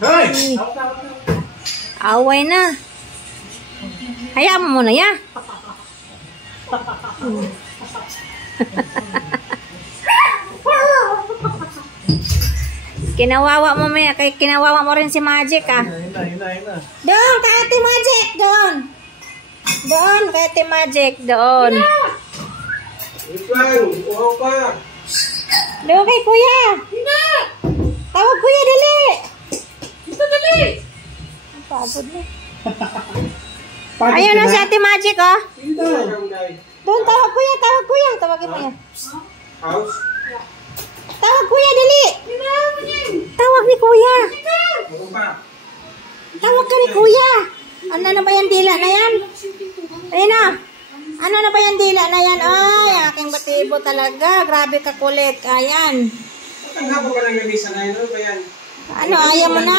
Hey! Away na. Hayaan mo muna ya. Kinawawa mo kinawawa mo rin si Magic ah. Doon kay Ate Magic, doon. Doon kay Ate Magic, doon. Doon kay Kuya. Tawag Kuya, dali. Ito dali. Pagod na. Ayun na si Ate Magic oh. Doon tawag Kuya, tawag Kuya. Tawagin mo yan. Tawag Kuya, dali. Tawag ni Kuya. Tawag ka ni Kuya. Ano na ba yung dila na yan? Ayun na. Ano na ba yung dila na yan? Ay, aking batibo talaga. Grabe ka kulit. Ayan. Ano ba lang yung isa na yun? Ano, ayaw mo na?